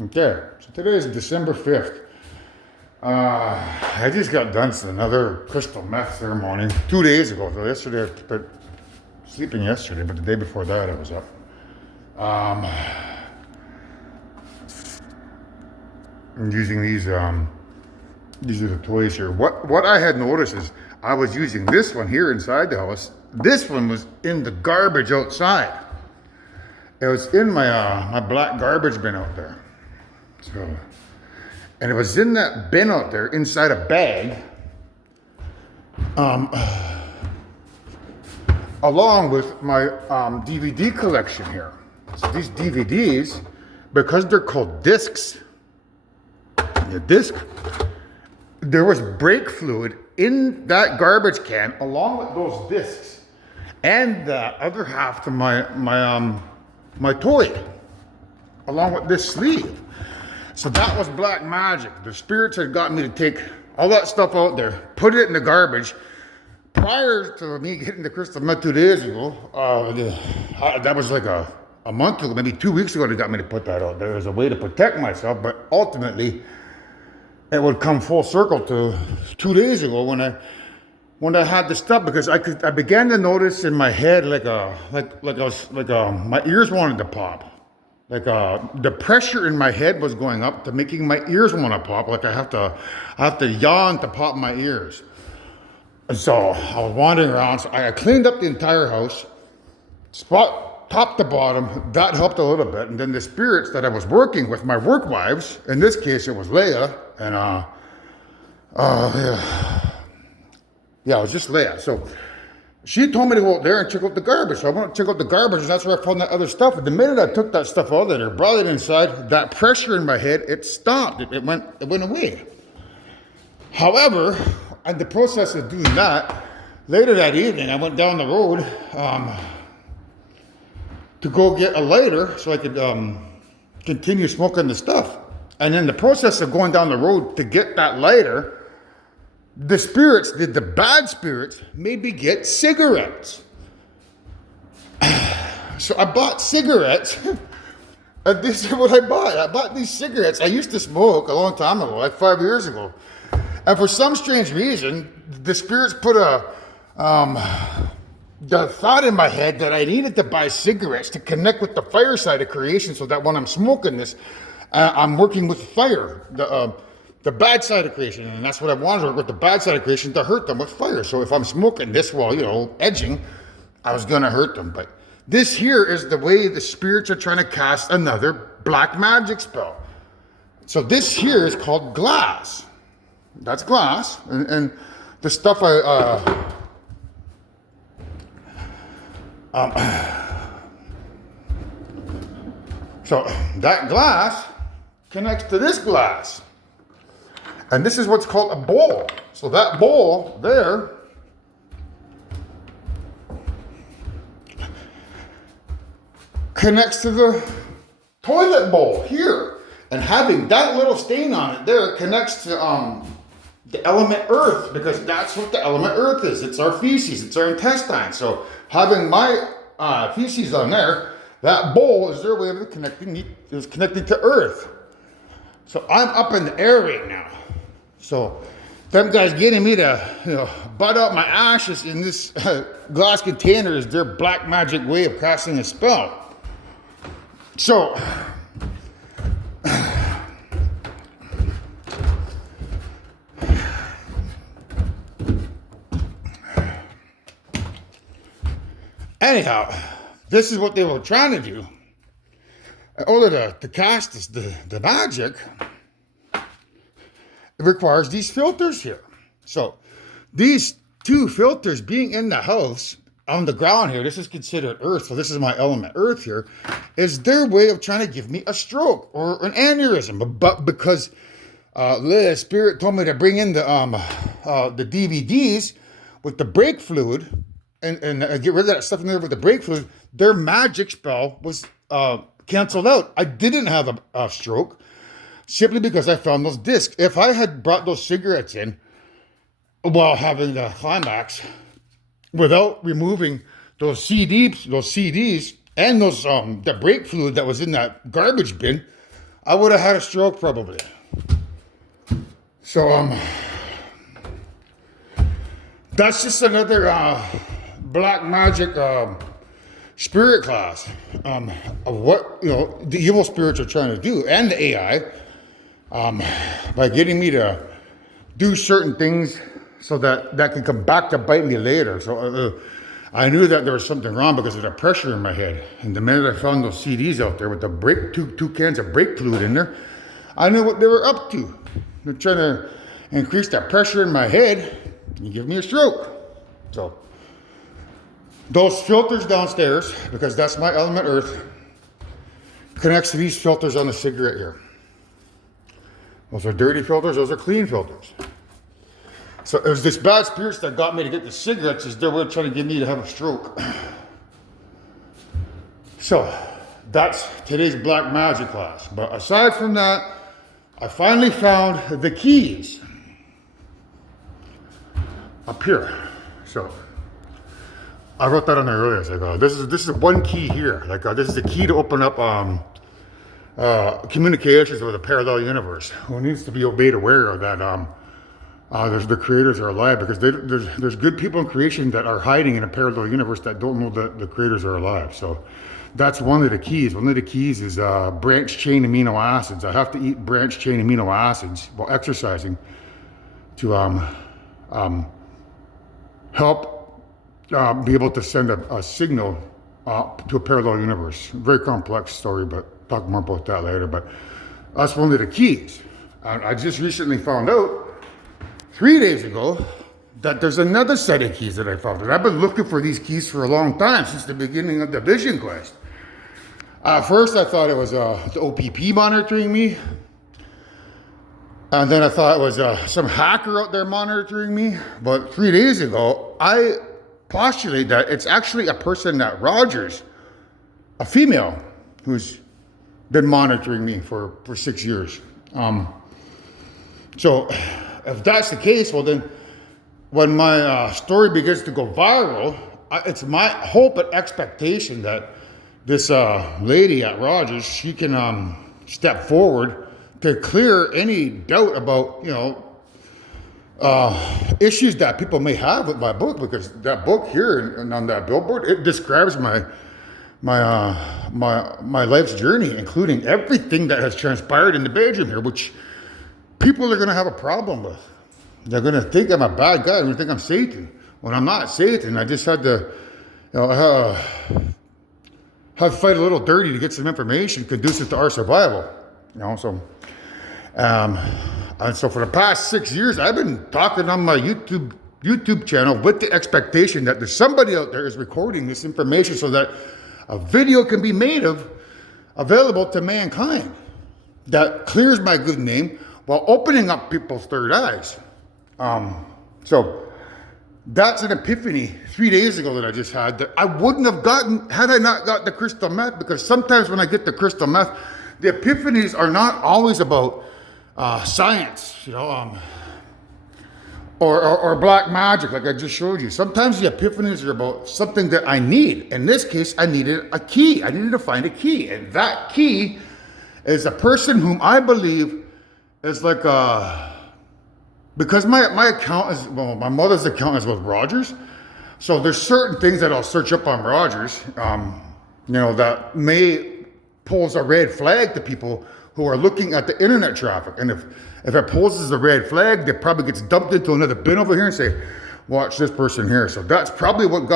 Okay, so today is December 5th. I just got done with another crystal meth ceremony 2 days ago. So yesterday, but sleeping yesterday, but the day before that I was up. Um, I'm using these are the toys here. What I had noticed is I was using this one here inside the house. This one was in the garbage outside. It was in my black garbage bin out there. So, and it was in that bin out there inside a bag, along with my DVD collection here. So these DVDs, because they're called discs, there was brake fluid in that garbage can along with those discs, and the other half to my toy, along with this sleeve. So that was black magic. The spirits had gotten me to take all that stuff out there, put it in the garbage. Prior to me getting the crystal meth 2 days ago, that was like a month ago, maybe 2 weeks ago, they got me to put that out there as a way to protect myself. But ultimately, it would come full circle to 2 days ago when I had the stuff, because I began to notice in my head my ears wanted to pop. The pressure in my head was going up to making my ears want to pop. Like I have to yawn to pop my ears. And so I was wandering around. So I cleaned up the entire house, spot top to bottom. That helped a little bit. And then the spirits that I was working with, my work wives, in this case it was Leah, and yeah, it was just Leah. So she told me to go out there and check out the garbage. So I went to check out the garbage, and that's where I found that other stuff. And the minute I took that stuff out of there, brought it inside, that pressure in my head, it stopped. It went away. However, in the process of doing that, later that evening, I went down the road to go get a lighter so I could continue smoking the stuff. And in the process of going down the road to get that lighter, the bad spirits made me get cigarettes. So I bought cigarettes. And this is what I bought. I bought these cigarettes. I used to smoke a long time ago, like 5 years ago. And for some strange reason, the spirits put the thought in my head that I needed to buy cigarettes to connect with the fire side of creation, so that when I'm smoking this, I'm working with fire, the bad side of creation. And that's what I wanted to work with, the bad side of creation, to hurt them with fire. So if I'm smoking this while, edging, I was going to hurt them. But this here is the way the spirits are trying to cast another black magic spell. So this here is called glass. That's glass. And the stuff so that glass connects to this glass. And this is what's called a bowl. So that bowl there connects to the toilet bowl here. And having that little stain on it there connects to the element earth, because that's what the element earth is. It's our feces, it's our intestine. So having my feces on there, that bowl is their way of connecting to earth. So I'm up in the air right now. So them guys getting me to butt out my ashes in this glass container is their black magic way of casting a spell. So anyhow, this is what they were trying to do. In order to cast this, the magic, it requires these filters here. So these two filters being in the house on the ground here, this is considered earth. So this is my element earth here, is their way of trying to give me a stroke or an aneurysm. But because Liz Spirit told me to bring in the DVDs with the brake fluid, and get rid of that stuff in there with the brake fluid, their magic spell was canceled out. I didn't have a stroke simply because I found those discs. If I had brought those cigarettes in while having the climax without removing those CDs, and those the brake fluid that was in that garbage bin, I would have had a stroke probably. So that's just another black magic spirit class of what the evil spirits are trying to do, and the AI, by getting me to do certain things so that can come back to bite me later. So I knew that there was something wrong because of the pressure in my head. And the minute I found those CDs out there with the two cans of brake fluid in there, I knew what they were up to. They're trying to increase that pressure in my head and give me a stroke. So those filters downstairs, because that's my element earth, connects to these filters on the cigarette here. Those are dirty filters, those are clean filters. So it was this bad spirits that got me to get the cigarettes, is they were trying to get me to have a stroke. So that's today's black magic class. But aside from that, I finally found the keys up here. So I wrote that on there earlier. It's like, this is one key here. Like this is the key to open up communications with a parallel universe. Who needs to be made aware of that? There's the creators are alive, because there's good people in creation that are hiding in a parallel universe that don't know that the creators are alive. So that's one of the keys. One of the keys is branch chain amino acids. I have to eat branch chain amino acids while exercising to help be able to send a signal to a parallel universe. Very complex story, but talk more about that later. But that's one of the keys. I just recently found out 3 days ago that there's another set of keys that I found. And I've been looking for these keys for a long time, since the beginning of the Vision Quest. At first I thought it was the OPP monitoring me. And then I thought it was some hacker out there monitoring me. But 3 days ago, I postulate that it's actually a person at Rogers, a female, who's been monitoring me for 6 years. So if that's the case, well then, when my story begins to go viral, it's my hope and expectation that this lady at Rogers, she can step forward to clear any doubt about, issues that people may have with my book, because that book here and on that billboard, it describes my life's journey, including everything that has transpired in the bedroom here, which people are going to have a problem with. They're going to think I'm a bad guy. They're going to think I'm Satan. When I'm not Satan, I just had to, have to fight a little dirty to get some information conducive to our survival. So, and so for the past 6 years, I've been talking on my YouTube channel with the expectation that there's somebody out there is recording this information so that a video can be made available to mankind that clears my good name while opening up people's third eyes. So that's an epiphany 3 days ago that I just had that I wouldn't have gotten had I not got the crystal meth, because sometimes when I get the crystal meth, the epiphanies are not always about science, or black magic like I just showed you. Sometimes the epiphanies are about something that I need. In this case, I needed a key. I needed to find a key. And that key is a person whom I believe is like because my account is, my mother's account is with Rogers. So there's certain things that I'll search up on Rogers, that may pose a red flag to people who are looking at the internet traffic. And if it poses a red flag, it probably gets dumped into another bin over here and say, watch this person here. So that's probably what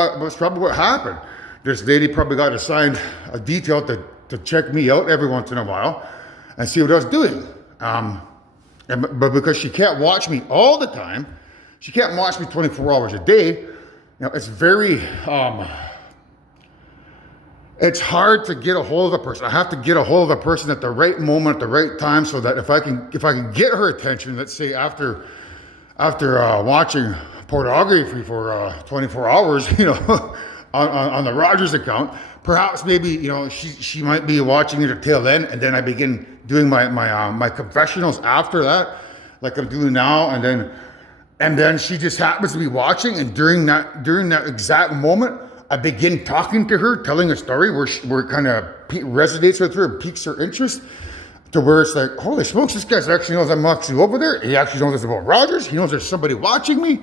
happened. This lady probably got assigned a detail to check me out every once in a while and see what I was doing. But because she can't watch me all the time, she can't watch me 24 hours a day, it's very, it's hard to get a hold of a person. I have to get a hold of a person at the right moment, at the right time, so that if I can get her attention, let's say after watching pornography for 24 hours, on the Rogers account, perhaps maybe she might be watching it at tail end, and then I begin doing my confessionals after that, like I'm doing now, and then she just happens to be watching, and during that exact moment, I begin talking to her, telling a story where it kind of resonates with her and piques her interest. To where it's like, holy smokes, this guy actually knows I'm actually over there. He actually knows this about Rogers. He knows there's somebody watching me.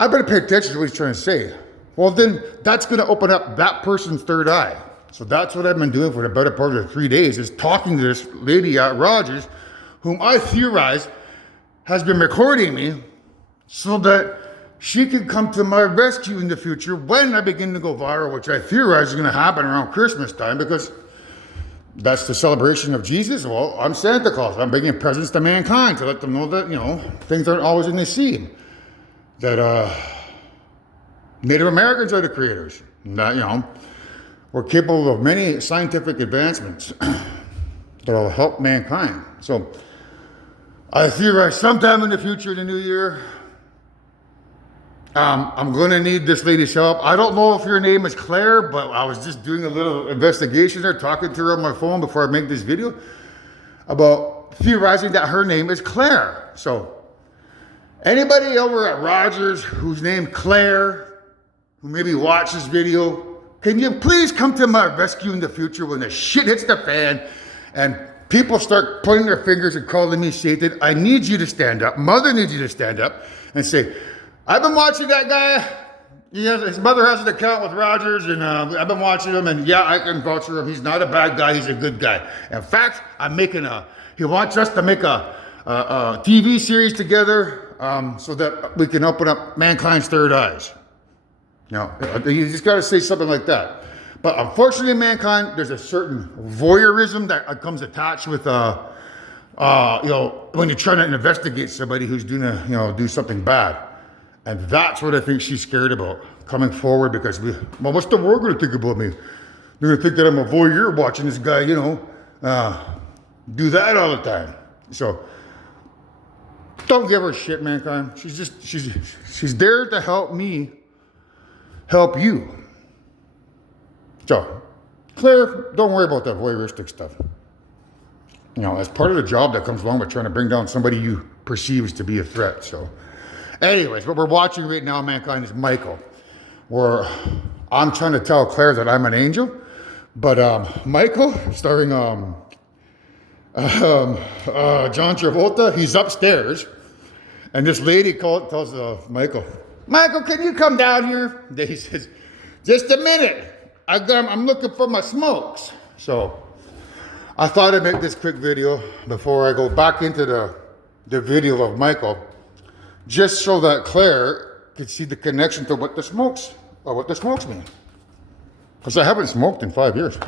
I better pay attention to what he's trying to say. Well, then that's going to open up that person's third eye. So that's what I've been doing for the better part of 3 days, is talking to this lady at Rogers, whom I theorize has been recording me so that she can come to my rescue in the future when I begin to go viral, which I theorize is going to happen around Christmas time, because that's the celebration of Jesus. Well, I'm Santa Claus. I'm bringing presents to mankind to let them know that, things aren't always in the seed. That Native Americans are the creators. That, we're capable of many scientific advancements that will help mankind. So I theorize sometime in the future, the new year, I'm going to need this lady's help. I don't know if your name is Claire, but I was just doing a little investigation there, talking to her on my phone before I make this video, about theorizing that her name is Claire. So anybody over at Rogers who's named Claire, who maybe watched this video, can you please come to my rescue in the future when the shit hits the fan and people start pointing their fingers and calling me Satan? I need you to stand up. Mother needs you to stand up and say, I've been watching that guy. His mother has an account with Rogers, and I've been watching him, and yeah, I can vouch for him. He's not a bad guy. He's a good guy. In fact, he wants us to make a TV series together so that we can open up mankind's third eyes. You just got to say something like that. But unfortunately, mankind, there's a certain voyeurism that comes attached with, when you're trying to investigate somebody who's doing do something bad. And that's what I think she's scared about coming forward, because what's the world going to think about me? They're going to think that I'm a voyeur watching this guy, do that all the time. So don't give her shit, mankind. She's there to help me help you. So, Claire, don't worry about that voyeuristic stuff. As part of the job that comes along with trying to bring down somebody you perceive to be a threat. So, anyways, what we're watching right now, mankind, is Michael, where I'm trying to tell Claire that I'm an angel, but Michael, starring John Travolta, he's upstairs, and this lady tells Michael, can you come down here? And he says, just a minute, I'm looking for my smokes. So I thought I'd make this quick video before I go back into the video of Michael, just so that Claire could see the connection to what the smokes mean. Because I haven't smoked in 5 years.